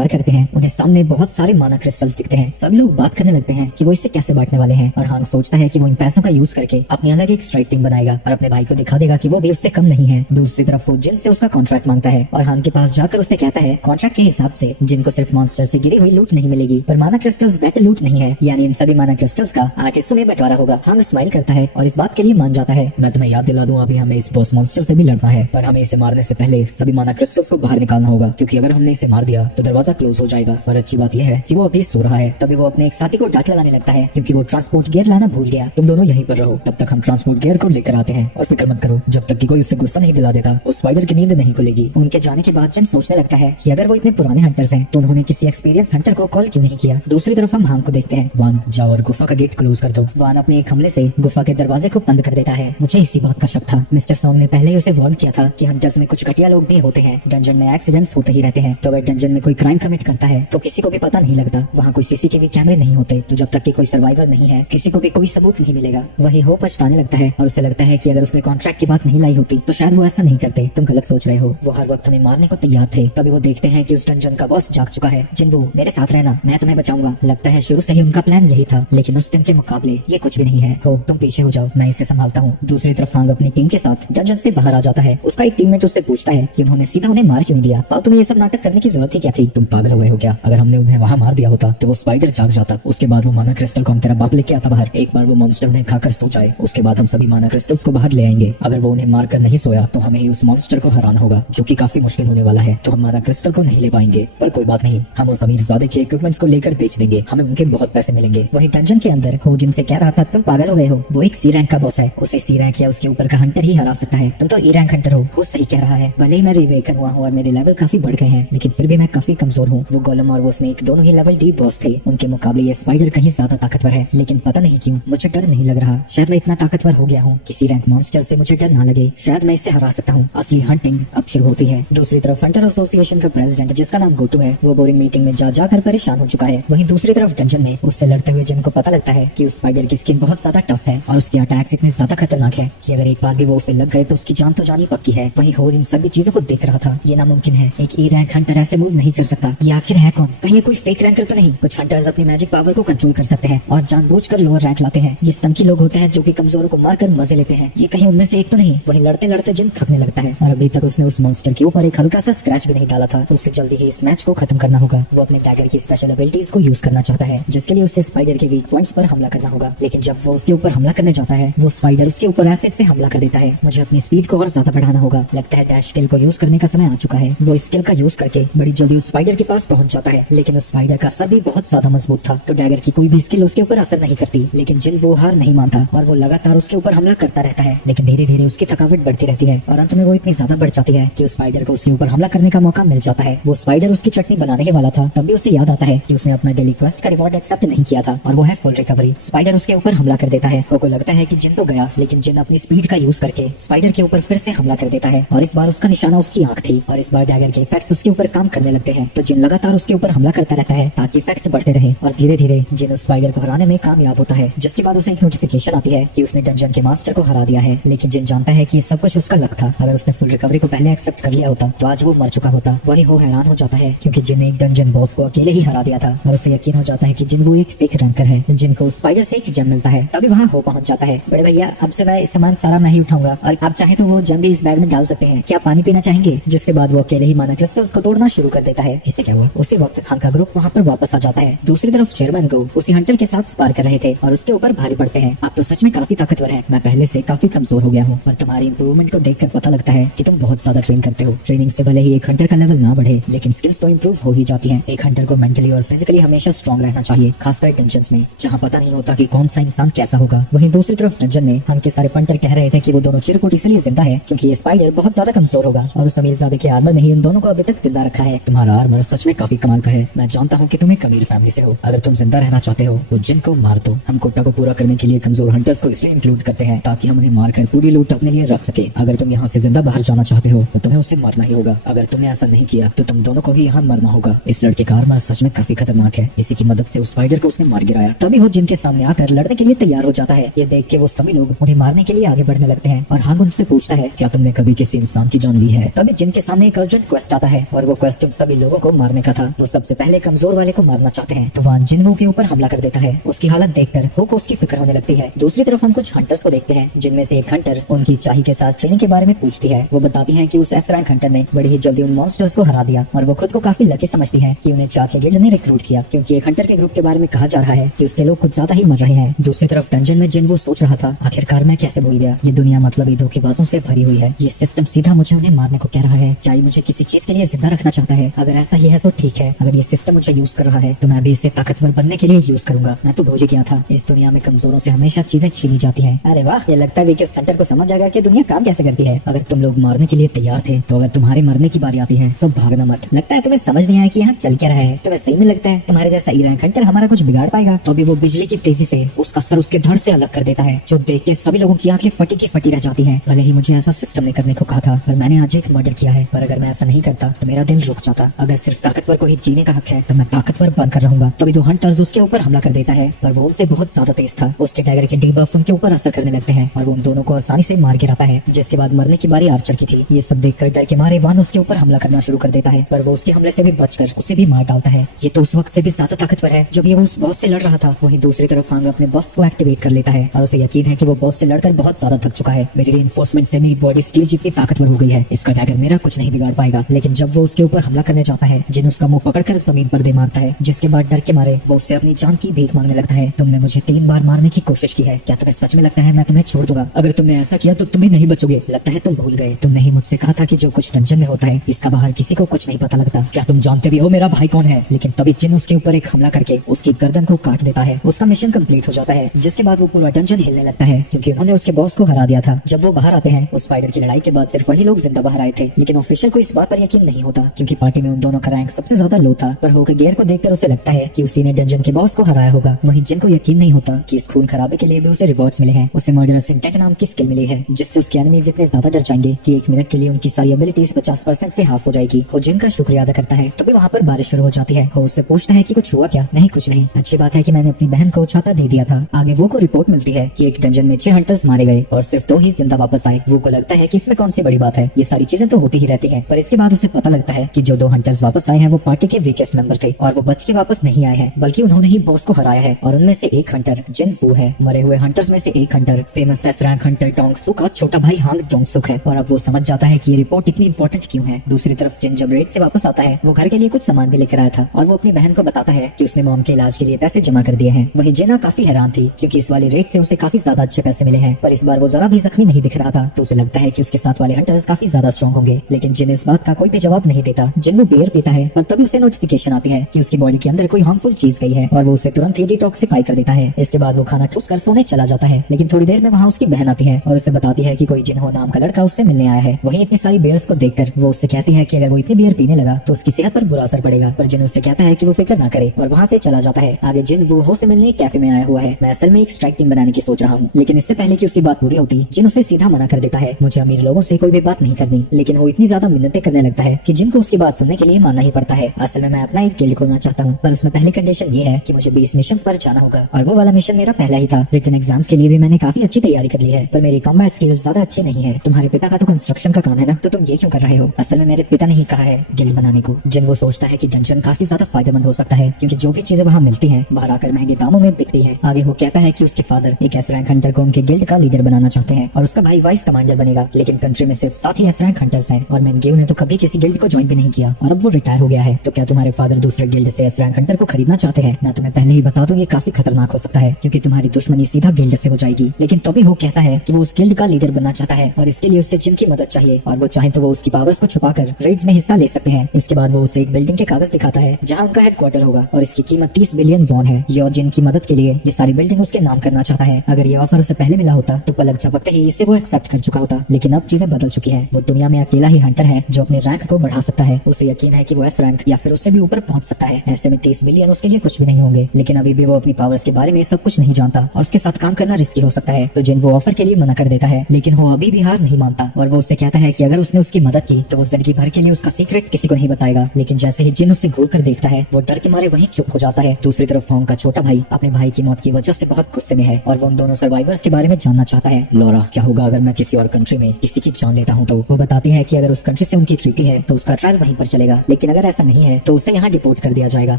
पार करते हैं उन्हें सामने बहुत सारे माना क्रिस्टल्स दिखते हैं। सभी लोग बात करने लगते हैं कि वो इससे कैसे बांटने वाले हैं और हांग सोचता है कि वो इन पैसों का यूज करके अपनी अलग एक स्ट्राइक टीम बनाएगा और अपने भाई को दिखा देगा कि वो भी उससे कम नहीं है। दूसरी तरफ वो जिन से उसका कॉन्ट्रैक्ट मांगता है और हांग के पास जाकर उससे कहता है कॉन्ट्रैक्ट के हिसाब से जिन को सिर्फ मॉन्स्टर से गिरी हुई लूट नहीं मिलेगी पर माना क्रिस्टल्स बेटर लूट नहीं है, यानी इन सभी माना क्रिस्टल्स का 8 हिस्सों में बंटवारा होगा। हांग स्माइल करता है और इस बात के लिए मान जाता है। मैं तुम्हें याद दिला दूं, अभी हमें इस बॉस मॉन्स्टर से भी लड़ना है, पर हमें इसे मारने से पहले सभी माना क्रिस्टल्स को बाहर निकालना होगा, क्योंकि अगर हमने इसे मार दिया तो दरवाजा क्लोज हो जाएगा। पर अच्छी बात यह है कि वो अभी सो रहा है। तभी वो अपने एक साथी को डांट लगाने लगता है क्योंकि वो ट्रांसपोर्ट गियर लाना भूल गया। तुम दोनों यहीं पर रहो, तब तक हम ट्रांसपोर्ट गियर को लेकर आते हैं, और फिक्र मत करो, जब तक कि कोई उससे गुस्सा नहीं दिला देता उस स्पाइडर की नींद नहीं खुलेगी। उनके जाने के बाद जिन सोचने लगता है कि अगर वो इतने पुराने हंटर्स हैं तो उन्होंने किसी एक्सपीरियंस हंटर को कॉल क्यों नहीं किया। दूसरी तरफ हम हांग को देखते हैं। वान, जाओ और गुफा का गेट क्लोज कर दो। वान अपने एक हमले से गुफा के दरवाजे को बंद कर देता है। मुझे इसी बात का शक था। मिस्टर सोंग ने पहले ही उसे वार्न किया था कि हंटर्स में कुछ घटिया लोग भी होते हैं, डंजन में एक्सीडेंट्स होते ही रहते हैं, तो अगर डंजन में कोई क्राइम कमिट करता है तो किसी को भी पता नहीं लगता। वहाँ कोई सीसीटीवी कैमरे नहीं होते, तो जब तक कि कोई सर्वाइवर नहीं है किसी को भी कोई सबूत नहीं मिलेगा। वही हो पछताने लगता है और उसे लगता है कि अगर उसने कॉन्ट्रैक्ट की बात नहीं लाई होती तो शायद वो ऐसा नहीं करते। तुम गलत सोच रहे हो, वो हर वक्त हमें मारने को तैयार थे। तभी वो देखते हैं कि उस डंजन का बॉस जाग चुका है। जिन, वो मेरे साथ रहना, मैं तुम्हें बचाऊंगा। लगता है शुरू से ही उनका प्लान यही था, लेकिन उस दिन के मुकाबले ये कुछ भी नहीं है। हो, तुम पीछे हो जाओ, मैं इसे संभालता हूँ। दूसरी तरफ हांग अपनी टीम के साथ डंजन से बाहर आ जाता है। उसका एक टीममेट उससे पूछता है कि उन्होंने सीधा उन्हें मार क्यों नहीं दिया, फालतू में ये सब नाटक करने की जरूरत ही क्या थी। तुम पागल हो गए हो क्या? अगर हमने उन्हें वहाँ मार दिया होता तो वो स्पाइडर जाग जाता, उसके बाद वो माना क्रिस्टल को हम तेरा बाप लेके आता बाहर। एक बार वो मॉन्स्टर उन्हें खाकर सो जाए, उसके बाद हम सभी माना क्रिस्टल्स को बाहर ले आएंगे। अगर वो उन्हें मारकर नहीं सोया तो हमें ही उस मॉन्स्टर को हराना होगा, जो कि काफी मुश्किल होने वाला है। तो हम माना क्रिस्टल को नहीं ले पाएंगे, पर कोई बात नहीं, हम उस अमीरजादे के इक्विपमेंट्स को लेकर बेच देंगे, हमें उनके बहुत पैसे मिलेंगे। वही डंजन के अंदर हो जिनसे कह रहा था तुम पागल हो गए हो, वो एक सी रैंक का बॉस है, उसे सी रैंक या उसके ऊपर का हंटर ही हरा सकता है। तुम तो ई रैंक हंटर हो सही कह रहा है। भले ही मैं रिवेकर हुआ हूँ और मेरे लेवल काफी बढ़ गए हैं, लेकिन फिर भी मैं काफी कमजोर हूँ। वो गोलम और वो स्नेक दोनों ही लेवल डी बॉस थे, उनके मुकाबले ये स्पाइडर कहीं ज्यादा ताकतवर है। लेकिन पता नहीं क्यों मुझे डर नहीं लग रहा। शायद मैं इतना ताकतवर हो गया हूँ किसी रैंक मॉन्स्टर से मुझे डर ना लगे। शायद मैं इससे हरा सकता हूँ। असली हंटिंग अब शुरू होती है। दूसरी तरफ हंटर एसोसिएशन का प्रेसिडेंट, जिसका नाम गोटू है, वो बोरिंग मीटिंग में जा जाकर परेशान हो चुका है। वहीं दूसरी तरफ डंजन में उससे लड़ते हुए जिनको पता लगता है कि उस स्पाइडर की स्किन बहुत ज्यादा टफ है और उसके अटैक्स इतने ज्यादा खतरनाक है कि अगर एक बार भी वो उसे लग गए तो उसकी जान तो जानी पक्की है। वहीं हो इन सभी चीजों को देख रहा था। ये नामुमकिन है, एक ई रैंक हंटर ऐसे मूव नहीं कर सकता। ये आखिर है कौन? कहीं ये कोई फेक रैंकर तो नहीं? कुछ हंटर्स अपनी मैजिक पावर को कंट्रोल कर सकते हैं और जानबूझकर लोअर रैंक लाते हैं। ये सनकी लोग होते हैं जो कि कमजोरों को मारकर मजे लेते हैं। ये कहीं उनमें से एक तो नहीं? वहीं लड़ते लड़ते जिन थकने लगता है और अभी तक उसने उस मॉन्स्टर के ऊपर एक हल्का सा स्क्रैच भी नहीं डाला था। तो उसे जल्दी ही इस मैच को खत्म करना होगा। वो अपने डैगर की स्पेशल एबिलिटीज को यूज करना चाहता है, जिसके लिए उसे स्पाइडर के वीक पॉइंट्स पर हमला करना होगा। लेकिन जब वो उसके ऊपर हमला करने जाता है वो स्पाइडर उसके ऊपर एसिड से हमला कर देता है। मुझे अपनी स्पीड को और ज्यादा बढ़ाना होगा। लगता है डैश स्किल को यूज करने का समय आ चुका है। वो स्किल का यूज करके बड़ी जल्दी उस स्पाइडर के पास पहुंच जाता है, लेकिन उस स्पाइडर का सर भी बहुत ज्यादा मजबूत था, तो डैगर की कोई भी स्किल उसके ऊपर असर नहीं करती। लेकिन जिन वो हार नहीं मानता और वो लगातार उसके ऊपर हमला करता रहता है। लेकिन धीरे धीरे उसकी थकावट बढ़ती रहती है और अंत में वो इतनी ज्यादा बढ़ जाती है कि उस स्पाइडर को उसके ऊपर हमला करने का मौका मिल जाता है। वो स्पाइडर उसकी चटनी बनाने के वाला था, तब भी उसे याद आता है कि उसने अपना डेली क्वेस्ट का रिवॉर्ड एक्सेप्ट नहीं किया था और वो है फुल रिकवरी। स्पाइडर उसके ऊपर हमला कर देता है। को लगता है कि जिन तो गया, लेकिन जिन अपनी स्पीड का यूज करके स्पाइडर के ऊपर फिर से हमला कर देता है और इस बार उसका निशाना उसकी आंख थी और इस बार डैगर के इफेक्ट्स उसके ऊपर काम करने लगते हैं। तो जिन लगातार उसके ऊपर हमला करता रहता है ताकि इफेक्ट्स बढ़ते रहे और धीरे धीरे जिन उस स्पाइडर को हराने में कामयाब होता है, जिसके बाद उसे एक नोटिफिकेशन आती है कि उसने डंजन के मास्टर को हरा दिया है। लेकिन जिन जानता है कि ये सब कुछ उसका लक था। अगर उसने फुल रिकवरी को पहले एक्सेप्ट कर लिया होता तो आज वो मर चुका होता। वही हो हैरान हो जाता है क्योंकि जिन एक डंजन बॉस को अकेले ही हरा दिया था और उसे यकीन हो जाता है कि जिन वो एक फेक रैंकर है, जिनको स्पाइडर से एक जम मिलता है। तभी वहाँ हो पहुंच जाता है। बड़े भैया, अब से मैं सामान सारा मैं ही उठाऊंगा और आप चाहे तो वो जम भी इस बैग में डाल सकते हैं, क्या पानी पीना चाहेंगे? जिसके बाद वो अकेले ही माना क्रिस्टल्स को तोड़ना शुरू कर देता है। इससे क्या हुआ, उसी वक्त हांग का ग्रुप वहाँ पर वापस आ जाता है। दूसरी तरफ चेयरमैन को उसी हंटर के साथ स्पार कर रहे थे और उसके ऊपर भारी पड़ते हैं। आप तो सच में काफी ताकतवर हैं। मैं पहले से काफी कमजोर हो गया हूँ और तुम्हारी इंप्रूवमेंट को देखकर पता लगता है कि तुम बहुत ज्यादा ट्रेन करते हो। ट्रेनिंग से भले ही एक हंटर का लेवल ना बढ़े, लेकिन स्किल्स तो इंप्रूव हो ही जाती हैं। एक हंटर को मेंटली और फिजिकली हमेशा स्ट्रॉन्ग रहना चाहिए, खासकर टेंशंस में जहाँ पता नहीं होता कि कौन सा इंसान कैसा होगा। वहीं दूसरी तरफ डंजन में हम के सारे पंटर कह रहे थे कि वो दोनों चिरकुट इसलिए जिंदा है क्योंकि ये स्पाइडर बहुत ज्यादा कमजोर होगा और उस अमीरजादे के आर्मर ने ही उन दोनों को अभी तक जिंदा रखा है। तुम्हारा आर्मर सच में काफी कमाल का है। मैं जानता हूँ कि तुम एक अमीर फैमिली से हो। अगर तुम जिंदा रहना चाहते हो तो जिन को मार दो। हम कोटा को पूरा करने के लिए कमजोर हंटर्स को इसलिए इंक्लूड करते हैं ताकि हम उन्हें मारकर पूरी लूट अपने लिए रख सके। अगर तुम यहाँ से जिंदा बाहर जाना चाहते हो तो तुम्हें उसे मारना ही होगा। अगर तुमने ऐसा नहीं किया तो तुम दोनों को ही यहाँ मरना होगा। इस लड़के का आर्मर सच में काफी खतरनाक है। इसी की मदद से उस स्पाइडर को उसने मार गिराया। तभी हो जिनके सामने आकर लड़ने के लिए तैयार हो जाता है। ये देख के वो सभी लोग उन्हें मारने के लिए आगे बढ़ने लगते हैं और हांग उनसे पूछता है, क्या तुमने कभी किसी इंसान की जान ली है? तभी जिनके सामने एक अर्जेंट क्वेस्ट आता है और वो क्वेस्ट उन सभी लोगों को को मारने का था। वो सबसे पहले कमजोर वाले को मारना चाहते हैं तो वान जिनवू के ऊपर हमला कर देता है। उसकी हालत देखकर हो को उसकी फिक्र होने लगती है। दूसरी तरफ हम कुछ हंटर्स को देखते हैं जिनमें से एक हंटर उनकी चाही के साथ ट्रेनिंग के बारे में पूछती है। वो बताती है कि उस एस रैंक हंटर ने बड़ी ही जल्दी उन मॉन्स्टर्स को हरा दिया और वो खुद को काफी लकी समझती है कि उन्हें चा के गिल्ड ने रिक्रूट किया, क्योंकि एक हंटर के ग्रुप के बारे में कहा जा रहा है कि उसके लोग कुछ ज्यादा ही मर रहे हैं। दूसरी तरफ डंजन में जिनवू सोच रहा था, आखिरकार मैं कैसे भूल गया, ये दुनिया मतलबी धोखेबाजों से भरी हुई है। ये सिस्टम सीधा मुझे उन्हें मारने को कह रहा है। क्या ये मुझे किसी चीज के लिए जिंदा रखना चाहता है? अगर ऐसा ही है तो ठीक है। अगर ये सिस्टम मुझे यूज कर रहा है तो मैं भी इसे ताकतवर बनने के लिए यूज करूंगा। मैं तो भूल ही गया था, इस दुनिया में कमजोरों से हमेशा चीजें छीनी जाती हैं। अरे वाह, ये लगता है वीकेस्ट हंटर को समझ जाएगा कि दुनिया काम कैसे करती है। अगर तुम लोग मारने के लिए तैयार थे तो अगर तुम्हारे मरने की बारी आती है तो भागना मत। लगता है तुम्हें समझ नहीं आया कि यहाँ चल क्या रहा है। तुम्हें सही में लगता है तुम्हारे जैसा ई रैंक हंटर हमारा कुछ बिगाड़ पाएगा? तो अभी वो बिजली की तेजी से उसका सर उसके धड़ से अलग कर देता है, जो देख के सभी लोगों की आंखें फटी की फटी रह जाती हैं। भले ही मुझे ऐसा सिस्टम ने करने को कहा था, पर मैंने आज एक मर्डर किया है। पर अगर मैं ऐसा नहीं करता तो मेरा दिल रुक जाता। अगर सिर्फ ताकतवर को ही जीने का हक है तो मैं ताकतवर बनकर रहूंगा। तभी दो हंटर्स उसके ऊपर हमला कर देता है, पर वो उनसे बहुत ज्यादा तेज था। उसके टाइगर के डीबफ उनके ऊपर असर करने लगते हैं और वो उन दोनों को आसानी से मार गिराता है। जिसके बाद मरने की बारी आर्चर की थी। ये सब देखकर डर के मारे वान उसके ऊपर हमला करना शुरू कर देता है, पर वो उसके हमले से भी बचकर उसे भी मार डालता है। ये तो उस वक्त से भी ज्यादा ताकतवर है जब ये वो उस बॉस से लड़ रहा था। वहीं दूसरी तरफ हांग अपने बफ्स को एक्टिवेट कर लेता है और उसे यकीन है कि वो बॉस से लड़कर बहुत ज्यादा थक चुका है। मेरी रिइंफोर्समेंट से मेरी बॉडी स्टील जितनी ताकतवर हो गई है, इसका टाइगर मेरा कुछ नहीं बिगाड़ पाएगा। लेकिन जब वो उसके ऊपर हमला करने जाता है, जिन उसका मुंह पकड़कर जमीन पर दे मारता है, जिसके बाद डर के मारे वो उससे अपनी जान की भीख मांगने लगता है। तुमने मुझे 3 बार मारने की कोशिश की है, क्या तुम्हें सच में लगता है मैं तुम्हें छोड़ दूंगा? अगर तुमने ऐसा किया तो तुम भी नहीं बचोगे। लगता है तुम भूल गए, तुमने ही मुझसे कहा था कि जो कुछ डंजन में होता है इसका बाहर किसी को कुछ नहीं पता लगता। क्या तुम जानते भी हो मेरा भाई कौन है? लेकिन तभी जिन उसके ऊपर एक हमला करके उसकी गर्दन को काट देता है। उसका मिशन कंप्लीट हो जाता है, जिसके बाद वो पूरा डंजन हिलने लगता है, क्योंकि उन्होंने उसके बॉस को हरा दिया था। जब वो बाहर आते हैं, उस स्पाइडर की लड़ाई के बाद सिर्फ वही लोग जिंदा बाहर आए थे, लेकिन ऑफिशियल को इस बात पर यकीन नहीं होता, क्योंकि पार्टी में उन दोनों का रैंक सबसे ज्यादा लो था। पर होके गियर को देखकर उसे लगता है कि उसी ने डंजन के बॉस को हराया होगा। वहीं जिन को यकीन नहीं होता कि इस खून खराबे के लिए भी उसे रिवॉर्ड्स मिले हैं। उसे मर्डरस इंटेंट नाम की स्किल मिली है, जिससे उसके एनिमीज इतने ज्यादा डर जाएंगे कि 1 मिनट के लिए उनकी सारी एबिलिटीज 50% से हाफ हो जाएगी। वो जिन का शुक्रिया अदा करता है, तभी वहाँ पर बारिश शुरू हो जाती है। वो उससे पूछता है कि कुछ हुआ क्या? नहीं कुछ नहीं, अच्छी बात है कि मैंने अपनी बहन को छाता दे दिया था। आगे वो को रिपोर्ट मिलती है कि एक डंजन में 6 हंटर्स मारे गए और सिर्फ 2 ही जिंदा वापस आए। वो को लगता है कि इसमें कौन सी बड़ी बात है, ये सारी चीजें तो होती ही रहती है। पर इसके बाद उसे पता लगता है कि जो 2 हंटर्स वापस आए हैं वो पार्टी के वीकेस्ट मेंबर थे और वो बच के वापस नहीं आए हैं, बल्कि उन्होंने ही बॉस को हराया है। और उनमें से एक हंटर जिन वो है। मरे हुए हंटर्स में से एक Hunter famous S rank Hunter Dongsu का छोटा भाई हांग डोंगसुक है। और अब वो समझ जाता है कि ये रिपोर्ट इतनी इंपॉर्टेंट क्यों है। दूसरी तरफ जिन जब रेड से वापस आता है, वो घर के लिए कुछ सामान भी लेकर आया था और वो अपनी बहन को बताता है कि उसने मॉम के इलाज के लिए पैसे जमा कर दिए हैं। वहीं जिना काफी हैरान थी, क्योंकि इस वाली रेड से उसे काफी ज्यादा अच्छे पैसे मिले हैं, पर इस बार वो जरा भी जख्मी नहीं दिख रहा था। तो उसे लगता है कि उसके साथ वाले हंटर्स काफी ज्यादा स्ट्रॉन्ग होंगे। लेकिन जिन इस बात का कोई भी जवाब नहीं देता। जिन वो बियर पीता है और तभी उसे नोटिफिकेशन आती है कि उसकी बॉडी के अंदर कोई हार्मफुल चीज गई है और वो उसे तुरंत ही डिटॉक्सिफाई कर देता है। इसके बाद वो खाना ठूस कर सोने चला जाता है। लेकिन थोड़ी देर में वहाँ उसकी बहन आती है और उसे बताती है कि कोई जिन्हो नाम का लड़का उससे मिलने आया है। वहीं इतनी सारी बियर्स को देखकर वो उससे कहती है कि अगर वो इतनी बियर पीने लगा तो उसकी सेहत पर बुरा असर पड़ेगा। पर जिन उससे कहता है कि वो फिक्र ना करे और वहाँ से चला जाता है। आगे जिन वो हो से मिलने कैफे में आया हुआ है। मैं असल में एक स्ट्राइक टीम बनाने की सोच रहा हूँ, लेकिन इससे पहले कि उसकी बात पूरी होती, जिन उसे सीधा मना कर देता है। मुझे अमीर लोगों से कोई भी बात नहीं करनी। लेकिन वो इतनी ज्यादा मिन्नतें करने लगता है कि जिनको उसकी बात सुनने के लिए मानना ही पड़ता है। असल में मैं अपना एक गिल्ड खोलना चाहता हूँ, पर उसमें पहली कंडीशन ये है कि मुझे 20 मिशन पर जाना होगा और वो वाला मिशन मेरा पहला ही था। रिटन एग्जाम्स के लिए भी मैंने काफी अच्छी तैयारी कर ली है, पर मेरी कॉम्बैट स्किल्स ज्यादा अच्छी नहीं है। तुम्हारे पिता का तो कंस्ट्रक्शन का काम है ना, तो तुम ये क्यों कर रहे हो? असल में मेरे पिता ने ही कहा है गिल्ड बनाने को। जिन वो सोचता है कि डंजन काफी ज्यादा फायदेमंद हो सकता है, क्योंकि जो भी चीजें वहाँ मिलती हैं बाहर आकर महंगे दामों में बिकती हैं। आगे वो कहता है कि उसके फादर एक एस रैंक हंटर को उनके गिल्ड का लीडर बनाना चाहते हैं और उसका भाई वाइस कमांडर बनेगा। लेकिन कंट्री में सिर्फ 7 ही एस रैंक हंटर्स हैं और मेनगेव ने तो कभी किसी गिल्ड को ज्वाइन भी नहीं किया और अब वो रिटायर हो गया है। तो क्या तुम्हारे फादर दूसरे गिल्ड से एस रैंक हंटर को खरीदना चाहते हैं? मैं तुम्हें पहले ही बता दूं, ये काफी खतरनाक हो सकता है, क्योंकि तुम्हारी दुश्मनी सीधा गिल्ड से हो जाएगी। लेकिन तभी वो कहता है कि वो उस गिल्ड का लीडर बनना चाहता है और इसके लिए उससे जिन की मदद चाहिए और वो चाहे तो वो उसकी पावर्स को छुपाकर रेड्स में हिस्सा ले सकते हैं। इसके बाद वो उसे एक बिल्डिंग के कागज दिखाता है जहाँ उनका हेडक्वार्टर होगा और इसकी कीमत 30 बिलियन वॉन है। ये और जिन की मदद के लिए ये सारी बिल्डिंग उसके नाम करना चाहता है। अगर ये ऑफर उसे पहले मिला होता तो पलक झपकते ही इसे वो एक्सेप्ट कर चुका होता। लेकिन अब चीजें बदल चुकी है। वो दुनिया में अकेला ही हंटर है जो अपने रैंक को बढ़ा सकता है। उसे यकीन है कि वो एस रैंक या फिर उससे भी ऊपर पहुंच सकता है। ऐसे में 30 बिलियन उसके लिए कुछ भी नहीं होंगे। लेकिन अभी भी वो अपनी पावर्स के बारे में सब कुछ नहीं जानता और उसके साथ काम करना रिस्की हो सकता है। तो जिन वो ऑफर के लिए मना कर देता है, लेकिन वो अभी भी हार नहीं मानता और वो उससे कहता है कि अगर उसने उसकी मदद की तो वो जिंदगी भर के लिए उसका सीक्रेट किसी को नहीं बताएगा। लेकिन जैसे ही जिन उसे घूर कर देखता है, वो डर के मारे वहीं चुप हो जाता है। दूसरी तरफ होंग का छोटा भाई अपने भाई की मौत की वजह से बहुत गुस्से में है और वो उन दोनों सर्वाइवर्स के बारे में जानना चाहता है। लॉरा, क्या होगा अगर मैं किसी और कंट्री में किसी की जान लेता हूँ? तो वो बताती है कि अगर उस कंट्री से उनकी ट्रीटी है तो उसका ट्रायल वहीं पर चलेगा, लेकिन लेकिन अगर ऐसा नहीं है तो उसे यहाँ डिपोर्ट कर दिया जाएगा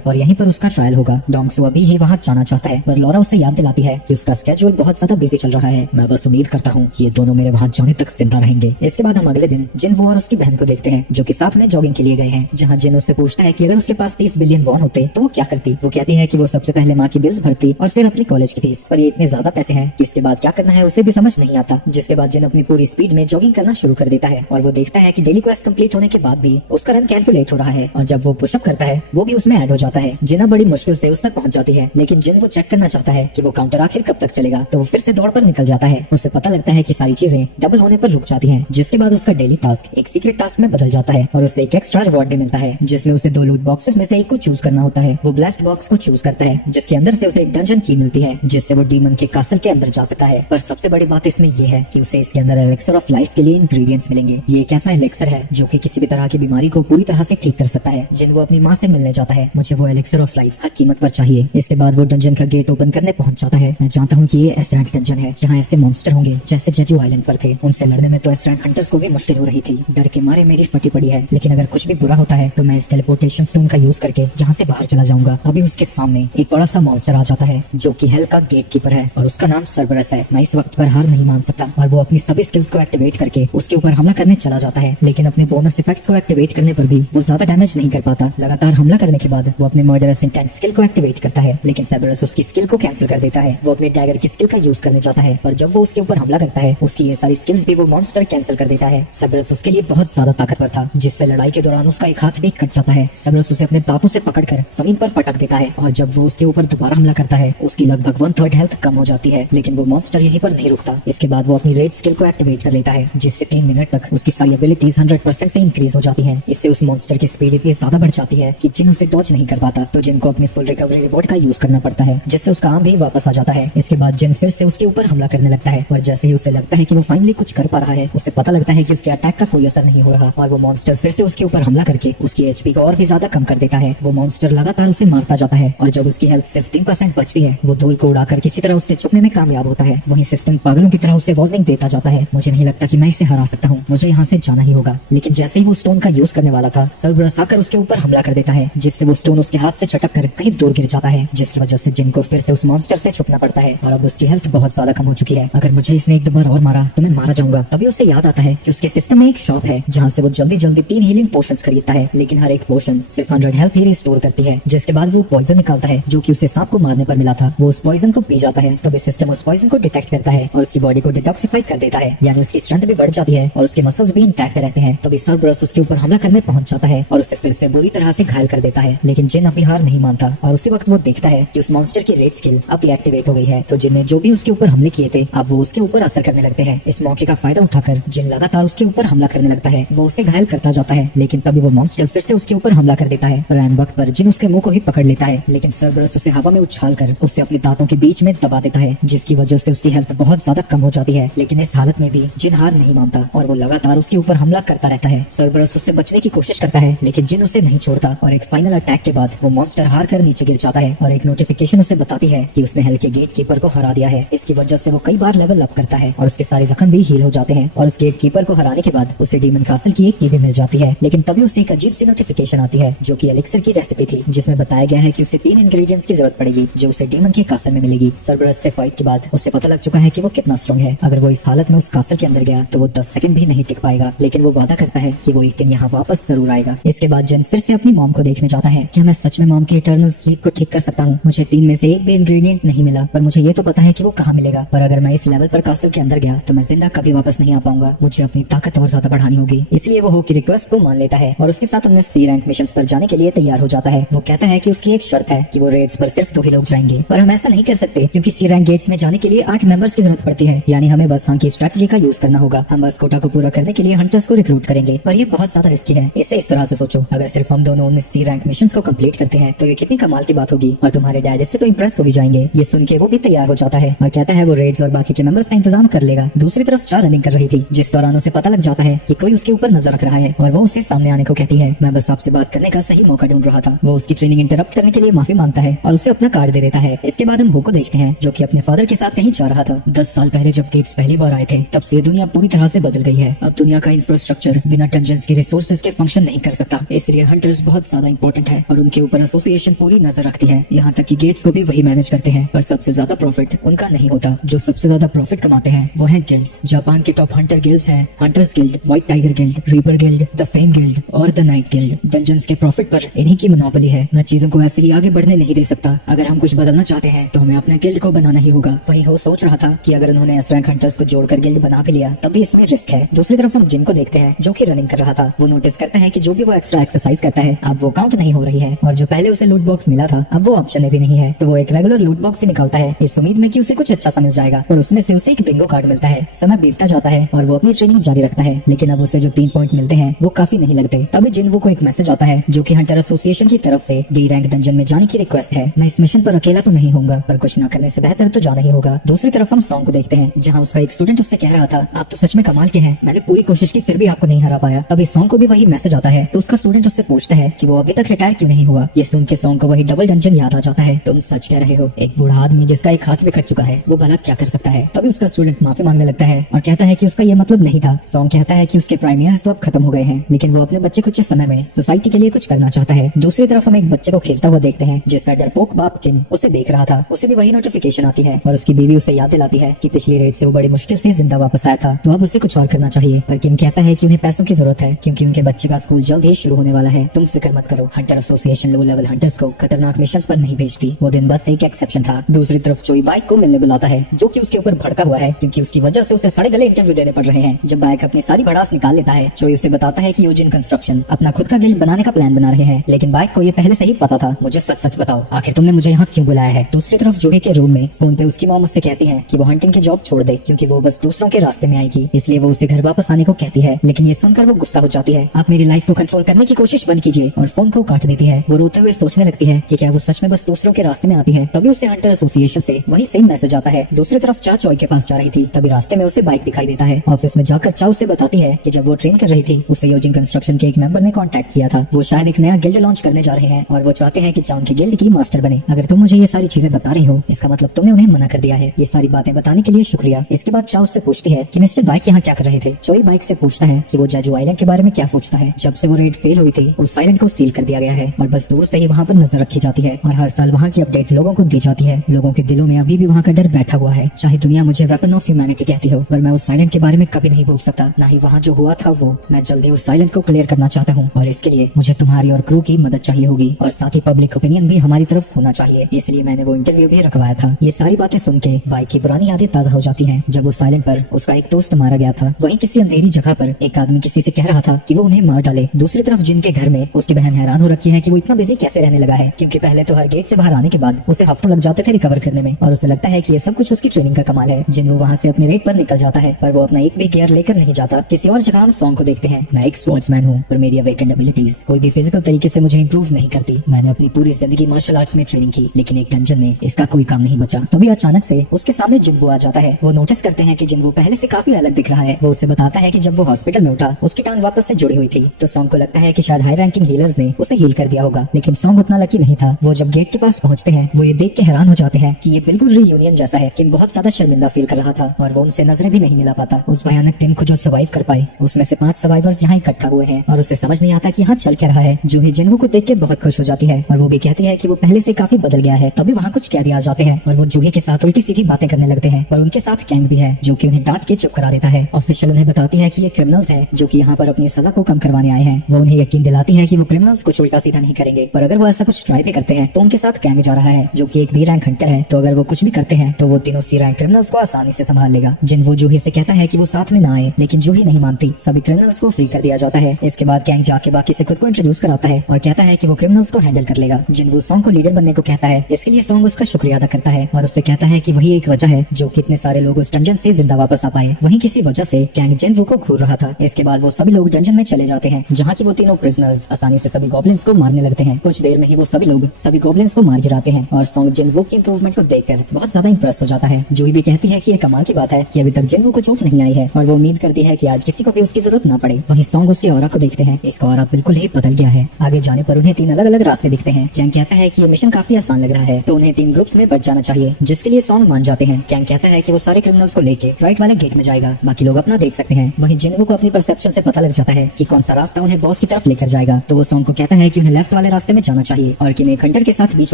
और यहीं पर उसका ट्रायल होगा। डोंगसू अभी ही वहाँ जाना चाहता है पर लॉरा उसे याद दिलाती है कि उसका स्केड्यूल बहुत ज्यादा बिजी चल रहा है। मैं बस उम्मीद करता हूँ ये दोनों मेरे वहाँ जाने तक जिंदा रहेंगे। इसके बाद हम अगले दिन जिन वो और उसकी बहन को देखते हैं जो कि साथ में जॉगिंग के लिए गए हैं, जहाँ जिन उससे पूछता है कि अगर उसके पास 30 बिलियन वॉन होते तो वो क्या करती। वो कहती है कि वो सबसे पहले माँ की बिल्स भरती और फिर अपनी कॉलेज की फीस। पर ये इतने ज्यादा पैसे हैं कि इसके बाद क्या करना है उसे भी समझ नहीं आता। जिसके बाद जिन अपनी पूरी स्पीड में जॉगिंग करना शुरू कर देता है और वो देखता है कि डेली क्वेस्ट कंप्लीट होने के बाद भी उसका रन कैलकुलेट हो रहा है और जब वो पुशअप करता है वो भी उसमें ऐड हो जाता है। जिना बड़ी मुश्किल से उस तक पहुंच जाती है, लेकिन जिन वो चेक करना चाहता है कि वो काउंटर आखिर कब तक चलेगा तो वो फिर से दौड़ पर निकल जाता है। उसे पता लगता है कि सारी चीजें डबल होने पर रुक जाती हैं। जिसके बाद उसका डेली टास्क एक सीक्रेट टास्क में बदल जाता है और उसे एक एक्स्ट्रा रिवॉर्ड भी मिलता है जिसमें उसे 2 लूट बॉक्सेस में से एक को चूज करना होता है। वो ब्लास्ट बॉक्स को चूज करता है जिसके अंदर से उसे एक डंजन की मिलती है जिससे वो डीमन के कासल के अंदर जा सकता है। पर सबसे बड़ी बात इसमें यह है कि उसे इसके अंदर एलेक्सर ऑफ लाइफ के लिए इंग्रेडिएंट्स मिलेंगे। ये एक ऐसा एलेक्सर है जो कि किसी भी तरह की बीमारी को पूरी तरह से ठीक कर सकता है। जिन वो अपनी माँ से मिलने जाता है, मुझे वो एलेक्सर ऑफ लाइफ हर कीमत पर चाहिए। इसके बाद वो डंजन का गेट ओपन करने पहुंच जाता है। मैं जानता हूँ कि ये एस रैंक डंजन है, यहाँ ऐसे मॉन्स्टर होंगे जैसे जेजू आइलैंड पर थे। उनसे लड़ने में तो एस रैंक हंटर्स को भी मुश्किल हो रही थी। डर के मारे मेरी फटी पड़ी है, लेकिन अगर कुछ भी बुरा होता है तो मैं इस टेलीपोर्टेशन स्टोन का यूज करके यहाँ से बाहर चला जाऊंगा। अभी उसके सामने एक बड़ा सा मॉन्स्टर आ जाता है जो कि हेल का गेट कीपर है और उसका नाम सर्बरस है। मैं इस वक्त पर हार नहीं मान सकता और वो अपनी सभी स्किल्स को एक्टिवेट करके उसके ऊपर हमला करने चला जाता है। लेकिन अपने बोनस इफेक्ट्स को एक्टिवेट करने पर भी वो ज्यादा डैमेज नहीं कर पाता। लगातार हमला करने के बाद वो अपने मर्डरस इंटेंट स्किल को एक्टिवेट करता है, लेकिन सर्बरस उसकी स्किल को कैंसिल कर देता है। वो अपने डैगर की स्किल का यूज करने जाता है पर जब वो उसके ऊपर हमला करता है उसकी ये सारी स्किल्स भी वो मॉन्स्टर कैंसिल कर देता है। सर्बरस उसके लिए बहुत ज्यादा ताकतवर था जिससे लड़ाई के दौरान उसका एक हाथ भी कट जाता है। सर्बरस उसे अपने दांतों से पकड़कर जमीन पर पटक देता है और जब वो उसके ऊपर दोबारा हमला करता है उसकी लगभग 1/3 हेल्थ कम हो जाती है। लेकिन वो मॉन्स्टर यहीं पर नहीं रुकता। इसके बाद वो अपनी रेड स्किल को एक्टिवेट कर लेता है जिससे 3 मिनट तक उसकी सारी एबिलिटीज 100% से इंक्रीज हो जाती हैं। इससे उस मॉन्स्टर की स्पीड इतनी ज्यादा बढ़ जाती है कि जिन उसे डॉज नहीं कर पाता तो जिन को अपने फुल रिकवरी रिवॉर्ड का यूज करना पड़ता है जिससे उसका आर्म भी वापस आ जाता है। इसके बाद जिन फिर से उसके ऊपर हमला करने लगता है और जैसे ही उसे लगता है कि वो फाइनली कुछ कर पा रहा है उसे पता लगता है कि उसके अटैक का कोई असर नहीं हो रहा और वो मॉन्स्टर फिर से उसके ऊपर हमला करके उसकी एचपी को और भी ज्यादा कम कर देता है। वो मॉन्स्टर लगातार उसे मारता जाता है और जब उसकी हेल्थ सिर्फ 3% बचती है वो धूल को उड़ाकर किसी तरह उससे चुकने में कामयाब होता है। वहीं सिस्टम पागलों की तरह उसे वार्निंग देता जाता है। मुझे नहीं लगता कि मैं इसे हरा सकता हूँ, मुझे यहाँ से जाना ही होगा। लेकिन जैसे ही वो स्टोन का यूज करने वाला था सर्बरस आकर उसके ऊपर हमला कर देता है जिससे वो स्टोन उसके हाथ से छटक कर कहीं दूर गिर जाता है जिसकी वजह से जिन को फिर से उस मॉन्स्टर से छुपना पड़ता है और अब उसकी हेल्थ बहुत ज्यादा कम हो चुकी है। अगर मुझे इसने एक बार और मारा तो मैं मारा जाऊंगा। तभी उसे याद आता है कि उसके सिस्टम में एक शॉप है जहाँ से वो जल्दी जल्दी 3 हीलिंग पोशंस खरीदता है, लेकिन हर एक पोशन सिर्फ 100 हेल्थ ही रिस्टोर करती है। जिसके बाद वो पॉइजन निकालता है जो कि उसे सांप को मारने पर मिला था। वो उस पॉइजन को पी जाता है तभी सिस्टम उस पॉइजन को डिटेक्ट करता है और उसकी बॉडी को डिटॉक्सिफाई कर देता है, यानी उसकी स्ट्रेंथ भी बढ़ जाती है और उसके मसल्स भी इंटैक्ट रहते हैं। तभी सर्बरस उसके ऊपर हमला करने पहुंच जाता है और उसे फिर से बुरी तरह से घायल कर देता है। लेकिन जिन अभी हार नहीं मानता और उसी वक्त वो देखता है कि उस मॉन्स्टर की रेड स्किल अब डीएक्टिवेट हो गई है। तो जिन ने जो भी उसके ऊपर हमले किए थे अब वो उसके ऊपर असर करने लगते हैं। इस मौके का फायदा उठाकर जिन लगातार उसके ऊपर हमला करने लगता है। वो उसे घायल करता जाता है लेकिन तभी वो मॉन्स्टर फिर से उसके ऊपर हमला कर देता है और ऐन वक्त पर जिन उसके मुंह को ही पकड़ लेता है। लेकिन सर्बरस उसे हवा में उछाल कर उससे अपने दांतों के बीच में दबा देता है जिसकी वजह से उसकी हेल्थ बहुत ज्यादा कम हो जाती है। लेकिन इस हालत में भी जिन हार नहीं मानता और वो लगातार उसके ऊपर हमला करता रहता है। सर्बरस उससे बचने की कोशिश करता है लेकिन जिन उसे नहीं छोड़ता और एक फाइनल अटैक के बाद वो मॉन्स्टर हार कर नीचे गिर जाता है और एक नोटिफिकेशन उसे बताती है कि उसने हेल के गेट कीपर को हरा दिया है। इसकी वजह से वो कई बार लेवल अप करता है और उसके सारे जख्म भी हील हो जाते हैं और उस गेट कीपर को हराने के बाद उसे डीमन कासल की एक की भी मिल जाती है। लेकिन तभी उसे एक अजीब सी नोटिफिकेशन आती है जो कि एलिक्सर की रेसिपी थी जिसमें बताया गया है कि उसे 3 इंग्रेडिएंट्स की जरूरत पड़ेगी जो उसे डीमन के कासल में मिलेगी। सर्बरस से फाइट के बाद उसे पता लग चुका है कि वो कितना स्ट्रॉन्ग है। अगर वो इस हालत में उस कासल के अंदर गया तो वो 10 सेकंड भी नहीं टिक पाएगा, लेकिन वो वादा करता है कि वो एक दिन यहाँ वापस जरूर आएगा। इसके बाद जिन फिर से अपनी मॉम को देखने जाता है। क्या मैं सच में मॉम की इटर्नल स्लीप को ठीक कर सकता हूँ? मुझे 3 में से एक भी इंग्रेडिएंट नहीं मिला पर मुझे ये तो पता है कि वो कहाँ मिलेगा। पर अगर मैं इस लेवल पर कासल के अंदर गया तो मैं जिंदा कभी वापस नहीं आ पाऊंगा। मुझे अपनी ताकत और ज्यादा बढ़ानी होगी। इसलिए वो हो की रिक्वेस्ट को मान लेता है और उसके साथ अपने सी रैंक मिशंस पर जाने के लिए तैयार हो जाता है। वो कहता है कि उसकी एक शर्त है कि वो रेड्स पर सिर्फ 2 ही लोग जाएंगे, पर हम ऐसा नहीं कर सकते क्योंकि सी रैंक गेट्स में जाने के लिए 8 मेंबर्स की जरूरत पड़ती है। यानी हमें बस की स्ट्रेटजी का यूज करना होगा। हम बस कोटा को पूरा करने के लिए हंटर्स को रिक्रूट करेंगे, पर ये बहुत ज्यादा रिस्की है। इसे इस तरह से सोचो, अगर सिर्फ हम दोनों 19 सी रैंक मिशंस को कंप्लीट करते हैं तो ये कितनी कमाल की बात होगी और तुम्हारे डैड इससे तो इंप्रेस हो ही जाएंगे। ये सुन के वो भी तैयार हो जाता है और कहता है वो रेड्स और बाकी के मेंबर्स का इंतजाम कर लेगा। दूसरी तरफ चार रनिंग कर रही थी जिस दौरान उसे पता लग जाता है कि कोई उसके ऊपर नजर रख रहा है और वो उससे सामने आने को कहती है। मैं बस आपसे बात करने का सही मौका ढूंढ रहा था। वो उसकी ट्रेनिंग इंटरप्ट करने के लिए माफी मांगता है और उसे अपना कार्ड दे देता है। इसके बाद हम हो को देखते हैं जो कि अपने फादर के साथ कहीं जा रहा था। 10 साल पहले जब गेट्स पहली बार आए थे तब से दुनिया पूरी तरह से बदल गई है। अब दुनिया का इंफ्रास्ट्रक्चर बिना डंजन्स के रिसोर्सेज के फंक्शन नहीं कर सकता। सकता, इसलिए हंटर्स बहुत ज्यादा इंपॉर्टेंट है और उनके ऊपर एसोसिएशन पूरी नजर रखती है। यहाँ तक कि गेट्स को भी वही मैनेज करते हैं, पर सबसे ज्यादा प्रॉफिट उनका नहीं होता। जो सबसे ज्यादा प्रॉफिट कमाते हैं वो है गिल्ड्स। जापान के टॉप हंटर गिल्ड्स हैं hunters guild, white tiger guild, reaper guild, the fame guild और द नाइट गिल्ड। डंजन्स के प्रॉफिट पर इन्हीं की मोनोपोली है। मैं चीजों को ऐसे ही आगे बढ़ने नहीं दे सकता। अगर हम कुछ बदलना चाहते हैं तो हमें अपने गिल्ड को बनाना ही होगा। वही हो सोच रहा था कि अगर उन्होंने एस रैंक हंटर्स को जोड़कर गिल्ड बना भी लिया तब भी इसमें रिस्क है। दूसरी तरफ हम जिन को देखते हैं जो कि रनिंग कर रहा था। वो नोटिस करता है कि जो भी वो एक्स्ट्रा एक्सरसाइज करता है अब वो काउंट नहीं हो रही है, और जो पहले उसे लूट बॉक्स मिला था अब वो ऑप्शन में भी नहीं है। तो वो एक रेगुलर लूट बॉक्स ही निकालता है इस उम्मीद में कि उसे कुछ अच्छा सा मिल जाएगा, और उसमें से उसे एक बिंगो कार्ड मिलता है। समय बीतता जाता है और वो अपनी ट्रेनिंग जारी रखता है, लेकिन अब उसे जो 3 पॉइंट मिलते हैं वो काफी नहीं लगते। तभी जिनवो को एक मैसेज आता है जो कि हंटर एसोसिएशन की तरफ से डी रैंक डंजन में जाने की रिक्वेस्ट है। मैं इस मिशन पर अकेला तो नहीं होऊंगा, पर कुछ न करने से बेहतर तो जाना ही होगा। दूसरी तरफ हम सॉन्ग को देखते हैं जहाँ उसका एक स्टूडेंट उससे कह रहा था आप तो सच में कमाल के हैं, मैंने पूरी कोशिश की फिर भी आपको नहीं हरा पाया। तभी सॉन्ग को भी वही मैसेज आता है तो उसका स्टूडेंट उससे पूछता है कि वो अभी तक रिटायर क्यों नहीं हुआ। ये सुन के सॉन्ग को वही डबल डंजन याद आ जाता है। तुम सच कह रहे हो, एक बूढ़ा आदमी जिसका एक हाथ भी कट चुका है वो भला क्या कर सकता है। तभी उसका स्टूडेंट माफी मांगने लगता है और कहता है कि उसका ये मतलब नहीं था। सॉन्ग कहता है कि उसके प्राइम ईयर्स तो अब खत्म हो गए हैं, लेकिन वो अपने बच्चे कुछ समय में सोसाइटी के लिए कुछ करना चाहता है। दूसरी तरफ हम एक बच्चे को खेलता हुआ देखते हैं जिसका डरपोक बाप किम उसे देख रहा था। उसे भी वही नोटिफिकेशन आती है और उसकी बीवी उसे याद दिलाती है कि पिछली रेड से वो बड़ी मुश्किल से जिंदा वापस आया था, तो अब उसे कुछ और करना चाहिए। पर किम कहता है कि उन्हें पैसों की जरूरत है क्योंकि उनके बच्चे का स्कूल जल्द ही शुरू होने वाला है। तुम फिक्र मत करो, Hunter association low level hunters को खतरनाक मिशंस पर नहीं भेजती। वो दिन बस एक एक्सेप्शन था। दूसरी तरफ चोई बाइक को मिलने बुलाता है जो कि उसके ऊपर भड़का हुआ है क्योंकि उसकी वजह से उसे सड़े गले इंटरव्यू देने पड़ रहे हैं। जब बाइक अपनी सारी भड़ास निकाल लेता है चोई उसे बताता है कि यूजिन कंस्ट्रक्शन अपना खुद का गिल्ड बनाने का प्लान बना रहे हैं, लेकिन बाइक को ये पहले से ही पता था। मुझे सच सच बताओ आखिर तुमने मुझे यहाँ क्यों बुलाया है। दूसरी तरफ जूही के रूम में फोन पे उसकी मॉम उससे कहती है कि वो हंटिंग की जॉब छोड़ दे क्योंकि वो बस दूसरों के रास्ते में आएगी, इसलिए वो उसे घर वापस आने को कहती है। लेकिन ये सुनकर वो गुस्सा हो जाती है। आप मेरी लाइफ को कंट्रोल करने की कोशिश बंद कीजिए, और फोन को काट देती है। वो रोते हुए सोचने लगती है कि क्या वो सच में बस दूसरों के रास्ते में आती है। तभी उसे हंटर एसोसिएशन से वही सेम मैसेज आता है। दूसरी तरफ चा चोई के पास जा रही थी तभी रास्ते में उसे बाइक दिखाई देता है। ऑफिस में जाकर चा उसे बताती है कि जब वो ट्रेन कर रही थी उसे यूजिन कंस्ट्रक्शन के एक मेंबर ने कांटेक्ट किया था। वो शायद एक नया गिल्ड लॉन्च करने जा रहे हैं और वो चाहते हैं कि चा उनकी गिल्ड की मास्टर बने। अगर तुम मुझे ये सारी चीजें बता रही हो इसका मतलब तुमने उन्हें मना कर दिया है। ये सारी बातें बताने के लिए शुक्रिया। इसके बाद चा उससे पूछती है कि मिस्टर बाइक यहाँ क्या कर रहे थे। चोई बाइक से पूछता है कि वो जेजू आइलैंड के बारे में क्या सोचता है। जब से वो रेड फेल हुई थी उस आइलैंड को सील कर दिया गया है और बस दूर से ही वहाँ पर नजर रखी जाती है और हर साल वहाँ की अपडेट लोगों को दी जाती है। लोगों के दिलों में अभी भी वहाँ का डर बैठा हुआ है। चाहे दुनिया मुझे वेपन ऑफ ह्यूमैनिटी कहती हो, पर मैं उस आइलैंड के बारे में कभी नहीं भूल सकता, ना ही वहाँ जो हुआ था वो। मैं जल्दी उस आइलैंड को क्लियर करना चाहता हूँ और इसके लिए मुझे तुम्हारी और क्रू की मदद चाहिए होगी और साथ ही पब्लिक ओपिनियन भी हमारी तरफ होना चाहिए, इसलिए मैंने वो इंटरव्यू भी रखवाया था। ये सारी बातें सुन के बाइक की पुरानी यादें ताजा हो जाती हैं। जब उस आइलैंड पर उसका एक दोस्त मारा गया था, वहीं किसी अंधेरी जगह पर एक आदमी किसी से कह रहा था कि वो उन्हें मार डाले। दूसरी तरफ जिनके घर में उसकी बहन हैरान हो रखी है कि वो इतना बिजी कैसे रहने लगा है, क्योंकि पहले तो हर गेट से बाहर आने के बाद उसे हफ्तों लग जाते थे रिकवर करने में और उसे लगता है कि ये सब कुछ उसकी ट्रेनिंग का कमाल है। जिन वो वहाँ से अपनी रेड पर निकल जाता है पर वो अपना एक भी गियर लेकर नहीं जाता। किसी और जगह हम सॉन्ग को देखते हैं। मैं एक स्पोर्ट्समैन हूँ पर मेरी अवेकेंड एबिलिटीज कोई भी फिजिकल तरीके से मुझे इंप्रूव नहीं करती। मैंने अपनी पूरी जिंदगी मार्शल आर्ट्स में ट्रेनिंग की, लेकिन एक डंजन में इसका कोई काम नहीं बचा। तभी अचानक से उसके सामने जिन्वो आ जाता है। वो नोटिस करते हैं कि जिन्वो पहले से काफी अलग दिख रहा है। वो उसे बताता है कि जब वो हॉस्पिटल में उठा उसकी टांग वापस से जुड़ी हुई थी। तो सॉन्ग को लगता है कि शायद हाई रैंकिंग हीलर्स ने उसे हील कर दिया होगा, लेकिन सॉन्ग उतना लकी नहीं था। वो जब गेट के पास पहुंचते हैं वो ये देख के हैरान हो जाते हैं कि ये बिल्कुल रीयूनियन जैसा है। किम बहुत ज्यादा शर्मिंदा फील कर रहा था और वो उनसे नजरें भी नहीं मिला पाता। उस भयानक दिन को जो सर्वाइव कर पाए उसमें से 5 सर्वाइवर्स यहाँ इकट्ठा हुए हैं और उसे समझ नहीं आता कि यहाँ चल क्या रहा है। जूही जिन्वो को देख के बहुत खुश हो जाती है और वो भी कहती है कि वो पहले से काफी बदल गया है। तभी वहाँ कुछ कैदी आ जाते हैं और वो जूही के साथ उल्टी सीधी बातें करने लगते हैं, और उनके साथ कैंग भी है जो कि उन्हें डांट के चुप करा देता है। ऑफिशियल उन्हें बताती है कि ये क्रिमिनल्स हैं जो कि यहाँ पर अपनी सजा को कम करवाने आए हैं। वो उन्हें यकीन दिलाती है कि वो क्रिमिनल्स कुछ उल्टा सीधा नहीं करेंगे, पर अगर वो ऐसा कुछ ट्राई भी करते हैं तो उनके साथ कैंग जा रहा है जो कि एक बी रैंक हंटर है। तो अगर वो कुछ भी करते हैं तो वो तीनों सी रैंक क्रिमिनल्स को आसानी से संभाल लेगा। जिन्वो जूही से कहता है कि वो साथ में ना आए, लेकिन जूही नहीं मानती। सभी क्रिमिनल्स को फ्री कर दिया जाता है। इसके बाद कैंग जाके बाकी से खुद को इंट्रोड्यूस कराता है और कहता है कि वो क्रिमिनल्स को हैंडल कर लेगा। जिन्वो सॉन्ग को लीडर बनने को कहता है। इसके लिए सॉन्ग उसका शुक्रिया अदा करता है और उससे कहता है कि वही एक वजह है जो कि इतने सारे लोग उस डंजन से जिंदा वापस आ पाए। वहीं किसी वजह से कैंग जिन्वो को घूर रहा था। इसके बाद वो सभी लोग डंजन में चले जाते हैं जहाँ की वो तीनों प्रिजनर्स आसानी से सभी गॉब्लिन्स को मारने लगते हैं। कुछ देर में ही वो सभी लोग सभी गॉब्लिन्स को मार गिराते हैं और सॉन्ग जिन्वो की इंप्रूवमेंट को देखकर बहुत ज्यादा इंप्रेस हो जाता है। जूही भी कहती है कि ये कमाल की बात है कि अभी तक जिन्वो को चोट नहीं आई है और वो उम्मीद करती है कि आज किसी को भी उसकी जरूरत ना पड़े। वहीं सॉन्ग उसके ऑरा को देखते हैं। इसका ऑरा बिल्कुल ही बदल गया है। आगे जाने पर उन्हें 3 अलग अलग रास्ते दिखते हैं। कैंग कहता है कि ये मिशन काफी आसान लग रहा है तो उन्हें 3 ग्रुप्स में बट जाना चाहिए, जिसके लिए सॉन्ग मान जाते हैं। कैंग कहता है कि वो सारे क्रिमिनल्स को लेके राइट वाले गेट में जाएगा, बाकी लोग अपना देख सकते हैं। वहीं जिन्वो को अपनी परसेप्शन से पता लग जाता है कि कौन सा रास्ता उन्हें बॉस की तरफ लेकर जाएगा। तो वो सॉन्ग को कहता है कि उन्हें लेफ्ट वाले रास्ते में जाना चाहिए और किम एक हंटर के साथ बीच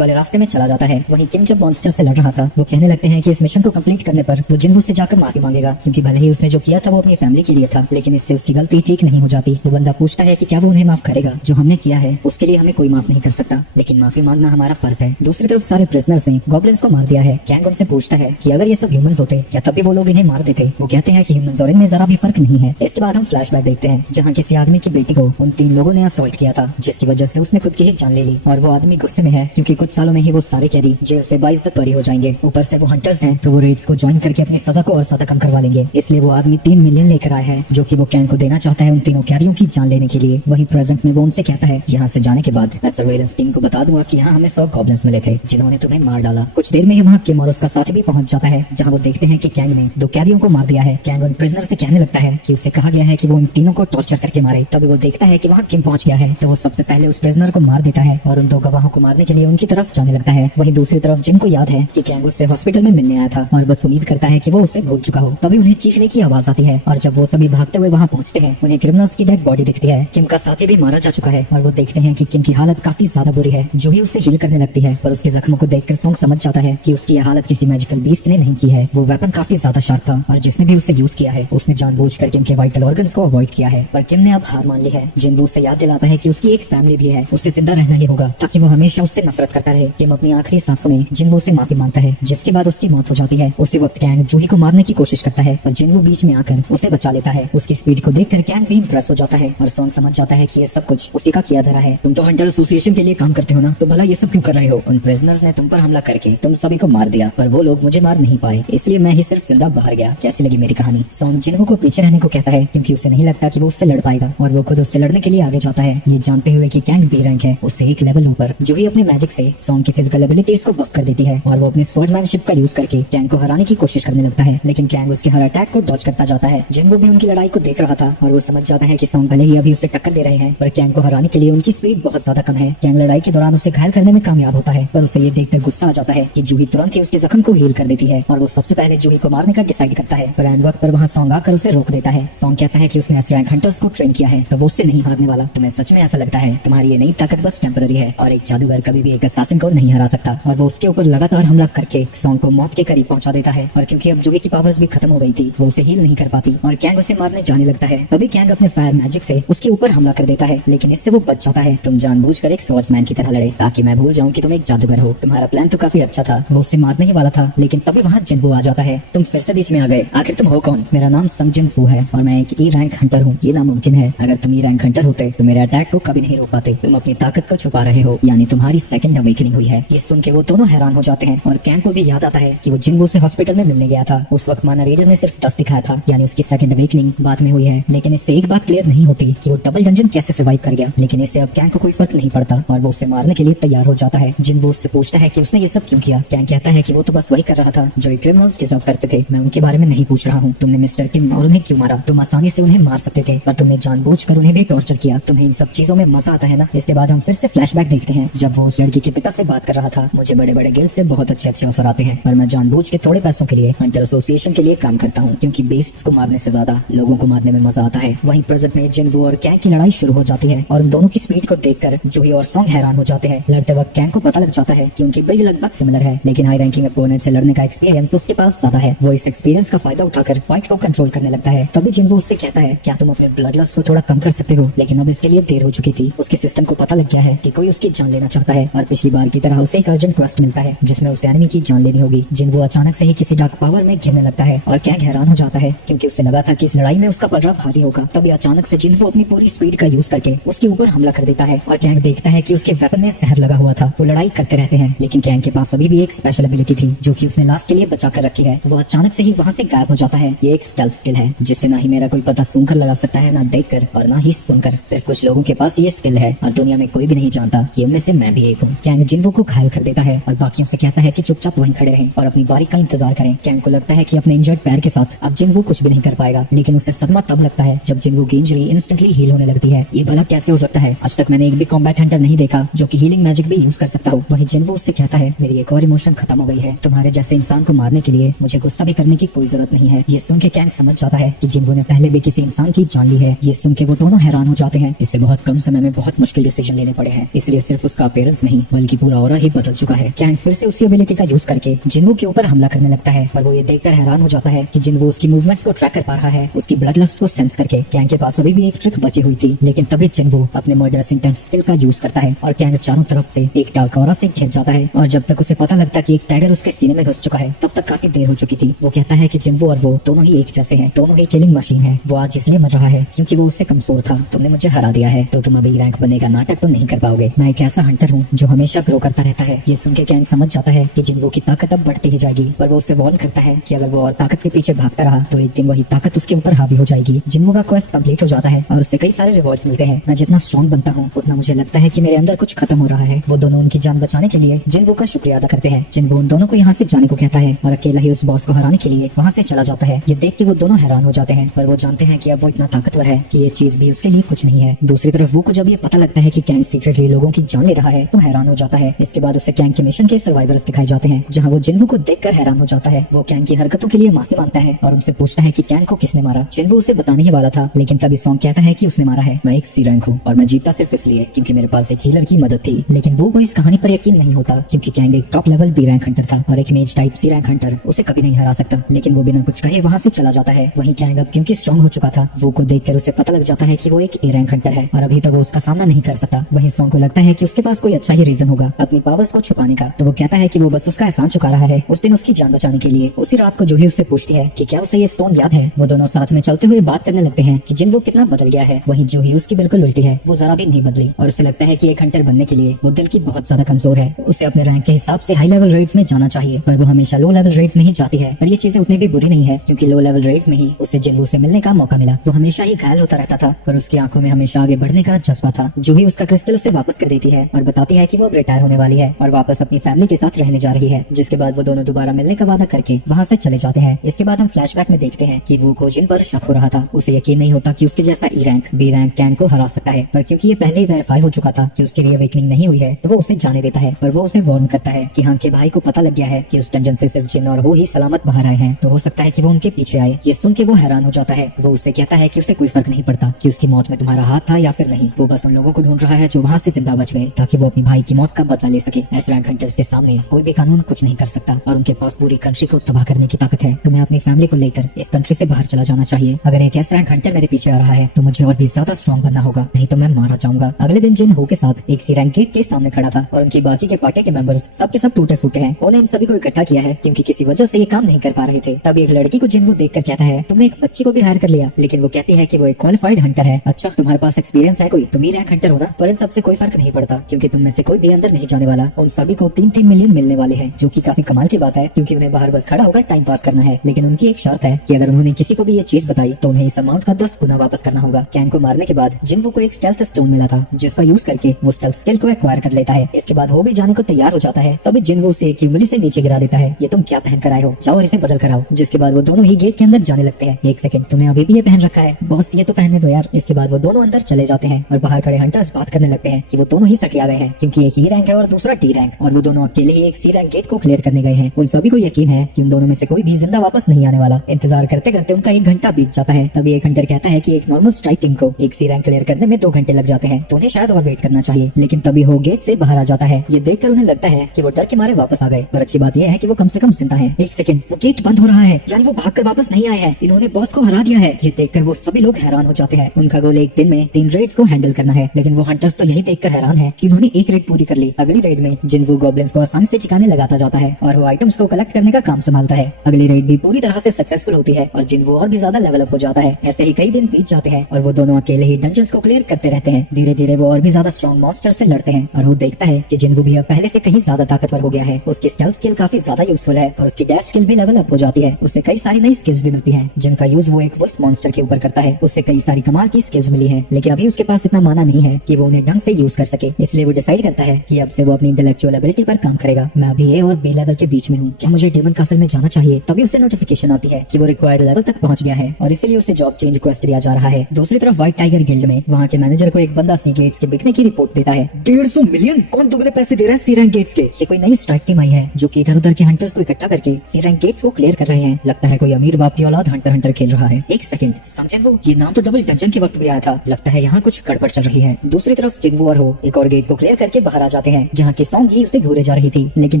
वाले रास्ते में चला जाता है। वहीं किम जब मॉन्स्टर से लड़ रहा था वो कहने लगते हैं कि इस मिशन को कंप्लीट करने पर वो जिन्वू से जाकर माफी मांगेगा, क्योंकि भले ही उसने जो किया था वो अपनी फैमिली के लिए था, लेकिन इससे उसकी गलती ठीक नहीं हो जाती। वो बंदा पूछता है कि क्या वो उन्हें माफ करेगा, जो हमने किया है उसके लिए हमें कोई माफ नहीं कर सकता, लेकिन माफी मांगना हमारा फर्ज है। दूसरी तरफ सारे प्रिजनर्स ने गॉब्लिन्स को मार दिया है। कैंग उनसे पूछता है कि अगर ये सब ह्यूमंस होते क्या तब भी वो लोग इन्हें मार देते। वो कहते हैं कि ह्यूमंस और इनमें जरा भी फर्क नहीं है। इसके बाद हम फ्लैशबैक देखते हैं जहाँ किसी आदमी की बेटी को उन 3 लोगों ने असॉल्ट किया था, जिसकी वजह से उसने खुद की ही जान ले ली और वो आदमी गुस्से में है क्योंकि कुछ सालों में ही वो सारे कैदी जेल से बाइज्जत बरी हो जाएंगे। ऊपर से वो हंटर्स हैं तो वो रेड्स को ज्वाइन करके अपनी सजा को और ज्यादा कम करवा लेंगे। इसलिए वो आदमी 3 मिलियन लेकर आया है जो कि वो कैंग को देना चाहता है उन तीनों कैदियों की जान लेने के लिए। वहीं प्रेजेंट में वो उनसे कहता है यहाँ से जाने के बाद मैं सर्वेलेंस टीम को बता दूंगा कि यहाँ हमें 100 गॉब्लिन्स मिले थे जिन्होंने तुम्हें मार डाला। कुछ देर में ही वहाँ किम और उसका साथी भी पहुंच जाता है जहाँ वो देखते हैं कि कैंग ने 2 कैदियों को मार दिया है। कैंग उन प्रिजनर से कहने लगता है कि उससे कहा गया है कि वो इन तीनों को टॉर्चर करके मारे। तभी वो देखता है कि वहाँ किम पहुंच गया है तो वो सबसे पहले उस प्रिजनर को मार देता है और उन 2 गवाहों को मारने के लिए उनकी तरफ जाने लगता है। वहीं दूसरी तरफ जिन को याद है कि कैंग उससे हॉस्पिटल में मिलने आया था और बस उम्मीद करता है कि वो उससे भूल चुका हो। तभी उन्हें चीखने की आवाज आती है और जब वो सभी भागते हुए वहाँ पहुँचते हैं उन्हें क्रिमिनल्स की डेड बॉडी दिखती है। किम का साथी भी मारा जा चुका है और वो देखते हैं कि किम की हालत काफी ज्यादा बुरी है। जो ही उसे हील करने लगती है पर उसके जख्मों को देखकर सॉन्ग समझ जाता है कि उसकी हालत किसी मैजिकल बीस्ट ने नहीं की है। वो वेपन काफी ज्यादा शार्प था और जिसने भी उसे यूज किया है उसने जानबूझकर किम के वाइटल ऑर्गन्स को अवॉइड किया है। पर किम ने अब हार मान ली है। जिन्वू उसे याद दिलाता है कि उसकी एक फैमिली भी है, उसे जिंदा रहना ही होगा ताकि वो हमेशा उससे नफरत करता रहे। किम अपनी आखिरी सांसों में जिन्वू से माफी मांगता है जिसके बाद उसकी मौत हो जाती है। उसी वक्त कैंग जूही को मारने की कोशिश करता है पर जिन्वू बीच में आकर उसे बचा लेता है। उसकी स्पीड को देखकर कैंग भी इंप्रेस हो जाता है और सॉन्ग समझ जाता है कि ये सब कुछ उसी का किया धरा है। तुम तो हंटर एसोसिएशन के लिए काम करते हो ना, तो भला ये सब क्यों कर रहे हो? उन प्रिजनर्स ने तुम पर हमला करके तुम सभी को मार दिया पर वो लोग मुझे मार नहीं पाए, इसलिए मैं ही सिर्फ जिंदा बाहर गया। कैसी लगी मेरी कहानी? सॉन्ग जिन्वू को पीछे रहने को कहता है क्योंकि उसे नहीं लगता कि वो उससे लड़ पाएगा और वो खुद उससे लड़ने के लिए आगे जाता है, ये जानते हुए कि कैंग बी रैंक है, उससे एक लेवल ऊपर। जूही अपने मैजिक से सॉन्ग की फिजिकल एबिलिटीज को बफ कर देती है और वो अपने स्वॉर्डमैनशिप का यूज करके कैंग को हराने की कोशिश करने लगता है, लेकिन कैंग उसके हर अटैक को डॉज करता जाता है। जिन्वू भी उनकी लड़ाई को देख रहा था और वो समझ जाता है कि सॉन्ग भले ही अभी उसे टक्कर दे रहे हैं पर कैंग को हराने के लिए उनकी स्पीड बहुत ज्यादा कम है। कैंग लड़ाई के दौरान उसे घायल करने में कामयाब होता है पर उसे ये देखकर गुस्सा आ जाता है कि जूही तुरंत ही उसके जख्म को हील कर देती है और वो सबसे पहले जूही को मारने का डिसाइड करता है। पर एंड वक्त पर वहाँ सॉन्ग आकर उसे रोक देता है। सॉन्ग कहता है कि उसने एस रैंक हंटर्स को ट्रेन किया है तो वो उससे नहीं हारने वाला। तुम्हें सच में ऐसा लगता है? तुम्हारी ये नई ताकत बस टेम्पररी है और एक जादूगर कभी भी एक असैसिन को नहीं हरा सकता। और वो उसके ऊपर लगातार हमला करके सॉन्ग को मौत के करीब पहुंचा देता है और क्योंकि अब जूही की पावर्स भी खत्म हो गई थी वो उसे हील नहीं कर पाती और कैंग उसे मारने जाने लगता है। तभी कैंग अपने फायर मैजिक से उसके ऊपर हमला कर देता है लेकिन इससे वो बच जाता है। तुम जानबूझकर एक स्वॉर्ड्समैन की तरह लड़े ताकि मैं भूल जाऊं कि तुम एक जादूगर हो। तुम्हारा प्लान तो काफी अच्छा था, वो उससे मारने ही वाला था, लेकिन तभी वहाँ जिन्वू आ जाता है। तुम फिर से बीच में आ गए, आखिर तुम हो कौन? मेरा नाम संग जिन्वू है और मैं एक ई रैंक हंटर हूँ। ये नामुमकिन है, अगर तुम ई रैंक हंटर होते तो मेरे अटैक को कभी नहीं रोक पाते। तुम अपनी ताकत को छुपा रहे हो, यानी तुम्हारी सेकंड अवेकनिंग हुई है। ये सुन के वो दोनों हैरान हो जाते हैं और कैंग को भी याद आता है कि वो जिन्वू से हॉस्पिटल में मिलने गया था। उस वक्त माना रेडर ने सिर्फ 10 दिखाया था, यानी उसकी सेकंड अवेकनिंग बाद में हुई है। लेकिन इससे एक बात क्लियर नहीं होती कि वो डबल डंजन कैसे सर्वाइव कर गया, लेकिन इससे अब कैंग को कोई फर्क नहीं पड़ता और वो उसे मारने के लिए तैयार हो जाता है। जिन्वू उससे पूछता है कि उसने ये सब क्यों किया। कैंग कहता है कि वो तो बस वही कर रहा था जो क्रिमिनल्स डिजर्व करते थे, मैं उनके बारे में नहीं पूछ रहा हूँ। तुमने मिस्टर किम और उन्हें क्यों मारा? तुम आसानी से उन्हें मार सकते थे पर तुमने जानबूझकर उन्हें भी टॉर्चर किया। तुम्हें इन सब चीजों में मजा आता है ना। इसके बाद हम फिर से फ्लैशबैक देखते हैं जब वो उस लड़की के पिता से बात कर रहा था। मुझे बड़े बड़े गिल्ड से बहुत अच्छे ऑफर आते हैं पर मैं जानबूझ के थोड़े पैसों के लिए हंटर एसोसिएशन के लिए काम करता हूँ क्योंकि बेस्ट्स को मारने से ज्यादा लोगों को मारने में मजा आता है। वहीं प्रेजेंट में जिन्वू और कैंग की लड़ाई शुरू हो जाती है और उन दोनों की स्पीड को देखकर जूही और सॉन्ग हैरान हो जाते हैं। लड़ते वक्त कैंग को पता लग जाता है कि उनकी बिल्ड लगभग सिमिलर है, लेकिन हाई रैंकिंग अपोनेंट से लड़ने का एक्सपीरियंस उसके पास ज्यादा है। वो इस एक्सपीरियंस का फायदा उठाकर फाइट को कंट्रोल करने लगता है। तभी जिन्वू उससे कहता है क्या तुम अपने ब्लड लस्ट को थोड़ा कम कर सकते हो, लेकिन अब इसके लिए देर हो चुकी थी। उसके सिस्टम को पता लग गया है कि कोई उसकी जान लेना चाहता है और पिछली बार की तरह उसे एक अर्जेंट क्वेस्ट मिलता है जिसमें उसे एनिमी की जान लेनी होगी। जिन्वू अचानक से ही किसी डार्क पावर में घिरने लगता है और कैंग हैरान हो जाता है क्योंकि उसे लगा था कि इस लड़ाई में उसका पलड़ा भारी होगा। तभी अचानक से जिन्वू अपनी पूरी स्पीड का यूज करके उसके ऊपर हमला कर देता है और कैंग देखता है कि उसके वेपन में जहर लगा हुआ था। वो लड़ाई करते रहते हैं लेकिन कैंग के पास अभी भी एक स्पेशल एबिलिटी थी जो कि उसने लास्ट के लिए बचा कर रखी है। वो अचानक से ही वहाँ से गायब हो जाता है। ये एक स्टेल्थ स्किल है जिससे ना ही मेरा कोई पता सुनकर लगा सकता है, ना देखकर और ना ही सुनकर। सिर्फ कुछ लोगों के पास ये स्किल है और दुनिया में कोई भी नहीं जानता कि उनमें से मैं भी एक हूँ। कैंग जिन्वू को घायल कर देता है और बाकियों से कहता है कि चुपचाप वहीं खड़े रहें और अपनी बारी का इंतजार करें। कैंग को लगता है कि अपने इंजर्ड पैर के साथ अब जिन्वू कुछ भी नहीं कर पाएगा, लेकिन उसे सदमा तब लगता है जब जिन्वू की इंजरी इंस्टेंटली हील होने लगती है। ये भला कैसे हो सकता है? आज तक मैंने एक भी कॉम्बैट हंटर नहीं देखा जो कि हीलिंग मैजिक भी यूज कर सकता हो। वहीं जिन्वू उससे कहता है मेरी एक और इमोशन खत्म हो गई है, तुम्हारे जैसे इंसान को मारने के लिए मुझे गुस्सा भी करने की कोई जरूरत नहीं है। ये सुन के कैंग समझ जाता है कि जिन्वू ने पहले भी किसी इंसान की जान ली है। ये सुन के वो दोनों हैरान हो जाते हैं। इससे बहुत कम समय में बहुत मुश्किल डिसीजन लेने पड़े हैं, इसलिए सिर्फ उसका अपीयरेंस नहीं बल्कि पूरा ऑरा ही बदल चुका है। कैंग फिर से उसी एबिलिटी का यूज करके जिन्वो के ऊपर हमला करने लगता है और वो ये देखकर हैरान हो जाता है कि जिन्वो उसकी मूवमेंट्स को ट्रैक कर पा रहा है, उसकी ब्लड लस्ट को सेंस करके। कैंग के पास अभी भी एक ट्रिक बची हुई थी, लेकिन तभी जिन्वो अपने मर्डरस इंटेंस स्किल का यूज करता है और कैंग चारों तरफ से एक डार्क ऑरा से घिर जाता है। और जब तक उसे पता लगता कि एक टाइगर उसके सीने में घुस चुका है तब तक काफी देर हो चुकी थी। वो कहता है कि जिन्वो और वो दोनों ही एक जैसे हैं, दोनों ही किलिंग मशीन है। वो आज इसलिए मर रहा है क्योंकि वो उससे कमजोर था। तुमने मुझे हरा दिया है तो तुम अभी रैंक बनने का नाटक तो नहीं कर पाओगे। मैं एक ऐसा हंटर हूँ जो हमेशा ग्रो करता रहता है। ये सुन के कैंग समझ जाता है कि जिन्वो की ताकत अब बढ़ती ही जाएगी, पर वो उससे वार्न करता है कि अगर वो और ताकत के पीछे भागता रहा तो एक दिन वही ताकत उसके ऊपर हावी हो जाएगी। जिन्वो का क्वेस्ट कंप्लीट हो जाता है और उससे कई सारे रिवॉर्ड्स मिलते हैं। मैं जितना स्ट्रॉन्ग बनता हूँ उतना मुझे लगता है कि मेरे अंदर कुछ खत्म हो रहा है। वो दोनों उनकी जान बचाने के लिए जिन्वो का शुक्रिया अदा करते हैं। जिन्वो उन दोनों को यहाँ से जाने को कहता है और अकेला ही उस बॉस को हराने के लिए वहाँ से चला जाता है। ये देख के वो दोनों हैरान हो जाते हैं, पर वो जानते हैं कि अब वो इतना ताकतवर है कि ये चीज भी उसके लिए कुछ नहीं है। दूसरी तरफ वो को जब ये पता लगता है कि कैंग सीक्रेटली लोगों की जान ले रहा है तो हैरान हो जाता है। इसके बाद उसे कैंग के मिशन के सर्वाइवर्स दिखाए जाते हैं, जहाँ वो जिन्वो को देखकर हैरान हो जाता है। वो कैंग की हरकतों के लिए माफी मांगता है और उनसे पूछता है कि कैंग को किसने मारा। जिन्वो उसे बताने ही वाला था, लेकिन तभी सॉन्ग कहता है कि उसने मारा है। मैं एक सी रैंक हूँ और मैं जीता सिर्फ इसलिए क्योंकि मेरे पास एक हीलर की मदद थी। लेकिन वो इस कहानी पर यकीन नहीं होता क्योंकि कैंग एक top level B rank Hunter था और एक मेज टाइप सी रैंक हंटर उसे कभी नहीं हरा सकता। लेकिन वो बिना कुछ कहे वहाँ से चला जाता है। वहीं कैंग अब क्योंकि स्ट्रॉन्ग हो चुका था, वो को देखकर उसे पता लग जाता है कि वो एक ए रैंक हंटर है और अभी तक वो उसका सामना नहीं कर सकता। वहीं सॉन्ग को लगता है कि उसके पास कोई अच्छा ही रीजन होगा अपनी पावर्स को छुपाने का, तो वो कहता है कि वो बस उसका एहसान चुका रहा है उस दिन उसकी जान बचाने के लिए। उसी रात को जूही उससे पूछती है कि क्या उसे ये स्टोन याद है। वो दोनों साथ में चलते हुए बात करने लगते हैं कि जिन्वो कितना बदल गया है। वहीं जूही उसकी बिल्कुल उल्टी है, वो जरा भी नहीं बदली और उसे लगता है कि एक हंटर बनने के लिए वो दिल की बहुत ज्यादा कमजोर है। उसे अपने रैंक के हिसाब से हाई लेवल रेड्स में जाना चाहिए, पर वो हमेशा लो लेवल रेड्स में ही जाती है। पर ये चीजें उतनी भी बुरी नहीं है क्योंकि लो लेवल रेड्स में ही उसे जिन्वो से मिलने का मौका मिला। वो हमेशा ही घायल होता रहता था, पर उसकी आंखों में हमेशा आगे बढ़ने का जज्बा था। जूही उसका क्रिस्टल उसे वापस कर देती है और बताती है कि वो अब रिटायर होने वाली है और वापस अपनी फैमिली के साथ रहने जा रही है। जिसके बाद वो दोनों दोबारा मिलने का वादा करके वहाँ से चले जाते हैं। इसके बाद हम फ्लैशबैक में देखते हैं कि वो को जिन पर शक हो रहा था। उसे यकीन नहीं होता कि उसके जैसा E rank B rank Kang को हरा सकता है, पर क्योंकि ये पहले ही वेरीफाई हो चुका था कि उसके लिए अवेकनिंग नहीं हुई है तो वो उसे जाने देता है। पर वो उसे वार्न करता है कि हाँ के भाई को पता लग गया है कि उस डंजन से सिर्फ जिन और वो ही सलामत बाहर आए हैं, तो हो सकता है कि वो उनके पीछे आए। ये सुन के वो हैरान हो जाता है। वो उससे कहता है कि उसे कोई फर्क नहीं पड़ता कि उसकी मौत में तुम्हारा हाथ था या फिर नहीं, वो बस उन लोगों को ढूंढ रहा है जो वहाँ से जिंदा बच गए ताकि वो अपनी भाई की मौत का बदला ले सके। एस रैंक हंटर्स के सामने कोई भी कानून कुछ नहीं कर सकता और उनके पास पूरी कंट्री को तबाह करने की ताकत है। तुम्हें अपनी फैमिली को लेकर इस कंट्री से बाहर चला जाना चाहिए। अगर एक एस रैंक हंटर मेरे पीछे आ रहा है तो मुझे और भी ज्यादा स्ट्रॉन्ग बनना होगा, नहीं तो मैं मारा जाऊंगा। अगले दिन जिन हो के साथ एक सी रैंक गेट के सामने खड़ा था और उनकी बाकी के पार्टी के मेंबर्स सब के सब टूटे फूटे हैं। उन्होंने इन सभी को इकट्ठा किया है क्योंकि किसी वजह से ये काम नहीं कर पा रहे थे। तब एक लड़की को जिन्वो देखकर कहता है तुमने एक बच्ची को भी हायर कर लिया, लेकिन वो कहती है कि वो एक क्वालिफाइड हंटर है। अच्छा तुम्हारे पास एक्सपीरियंस है कोई, तुम ही रैंक हंटर हो ना। पर इन सबसे कोई फर्क नहीं पड़ता क्योंकि तुम में से कोई भी अंदर नहीं जाने वाला। उन सभी को 3-3 मिलियन मिलने वाले हैं, जो कि काफी कमाल की बात है क्योंकि उन्हें बाहर बस खड़ा होकर टाइम पास करना है। लेकिन उनकी एक शर्त है कि अगर उन्होंने किसी को भी ये चीज बताई तो उन्हें इस अमाउंट का 10 गुना वापस करना होगा। कैंग को मारने के बाद जिन्वो को एक स्टेल्थ स्टोन मिला था जिसका यूज करके वो स्टेल्थ स्किल को एक्वायर कर लेता है। इसके बाद वो भी जाने को तैयार हो जाता है, तभी जिन्वो उसे एक उंगली से नीचे गिरा देता है। ये तुम क्या पहन कर आए हो, जाओ और इसे बदल कर आओ। जिसके बाद वो दोनों ही गेट के अंदर जाने लगते हैं। एक सेकंड, तुमने अभी भी ये पहन रखा है? बॉस ये तो पहनने दो यार। इसके बाद वो दोनों अंदर चले जाते हैं और बाहर खड़े हंटर्स बात करने लगते हैं कि वो दोनों ही सटिया गए हैं क्योंकि एक ई रैंक है और दूसरा टी रैंक और वो दोनों अकेले ही एक सी रैंक गेट को क्लियर करने गए हैं। उन सभी को यकीन है कि उन दोनों में से कोई भी जिंदा वापस नहीं आने वाला। इंतजार करते करते उनका 1 घंटा बीत जाता है। तभी एक हंटर कहता है कि एक नॉर्मल स्ट्राइक टीम को एक सी रैंक क्लियर करने में 2 घंटे लग जाते हैं, तो उन्हें शायद और वेट करना चाहिए। लेकिन तभी हो गेट से बाहर आ जाता है। ये देखकर उन्हें लगता है कि वो डर के मारे वापस आ गए, पर अच्छी बात यह है कि वो कम से कम जिंदा है। एक सेकंड, वो गेट बंद हो रहा है, यानी वो भागकर वापस नहीं आए हैं। इन्होंने बॉस को हरा दिया है। ये देखकर वो सभी लोग हैरान हो जाते हैं। उनका गोल एक दिन में 3 रेड्स को हैंडल करना है, लेकिन वो हंटर्स तो यही देखकर हैरान है कि उन्होंने एक रेड पूरी कर ली। अगली रेड में जिन्वो गॉब्लिन्स को आसानी से ठिकाने लगाता जाता है और वो आइटम्स को कलेक्ट करने का काम संभालता है। अगली रेड भी पूरी तरह से सक्सेसफुल होती है और जिन्वो और भी ज्यादा लेवल अप हो जाता है। ऐसे ही कई दिन बीत जाते हैं और वो दोनों अकेले ही डंजन्स को क्लियर करते रहते हैं। धीरे धीरे वो और भी ज्यादा स्ट्रॉन्ग मॉन्स्टर से लड़ते हैं और वो देखता है कि जिन्वो भी अब पहले से कहीं ज्यादा ताकतवर हो गया है। उसकी स्टेल्थ स्किल काफी ज्यादा यूजफुल है और उसकी डैश स्किल भी लेवल अप हो जाती है। उससे कई सारी नई स्किल्स भी मिलती हैं जिनका यूज वो एक वुल्फ मॉन्स्टर के ऊपर करता है। उससे कई सारी कमाल की स्किल्स मिली है, लेकिन अभी उसके पास इतना माना नहीं है कि वो उन्हें ढंग से यूज कर सके। इसलिए वो डिसाइड करता है कि अब से वो अपनी इंटेलेक्चुअल एबिलिटी पर काम करेगा। मैं अभी ए और बी लेवल के बीच में हूँ, क्या मुझे डेमन कासल में जाना चाहिए? तभी उसे नोटिफिकेशन आती है कि वो रिक्वायर्ड लेवल तक पहुंच गया है और इसलिए उसे जॉब चेंज रिक्वेस्ट दिया जा रहा है। दूसरी तरफ व्हाइट टाइगर गिल्ड में वहाँ के मैनेजर को एक बंदा सी गेट्स के बिकने की रिपोर्ट देता है। 150 मिलियन? कौन दुगने पैसे दे रहा है सी रैंक गेट्स के? ये कोई नई स्ट्राइक टीम आई है जो कि इधर उधर के हंटर्स को इकट्ठा करके सी रैंक गेट्स को क्लियर कर रहे हैं। लगता है कोई अमीर बाप की औलाद हंटर हंटर खेल रहा है। एक सेकंड, समझे वो ये नाम तो डबल डंजन के वक्त भी आया रहा था। लगता है यहाँ कुछ गड़बड़ चल रही है। दूसरी तरफ जिंगवू और हो एक और गेट को क्लियर करके बाहर आ जाते हैं, जहाँ की सॉन्ग ही उसे घूरे जा रही थी, लेकिन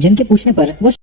जिन के पूछने पर वो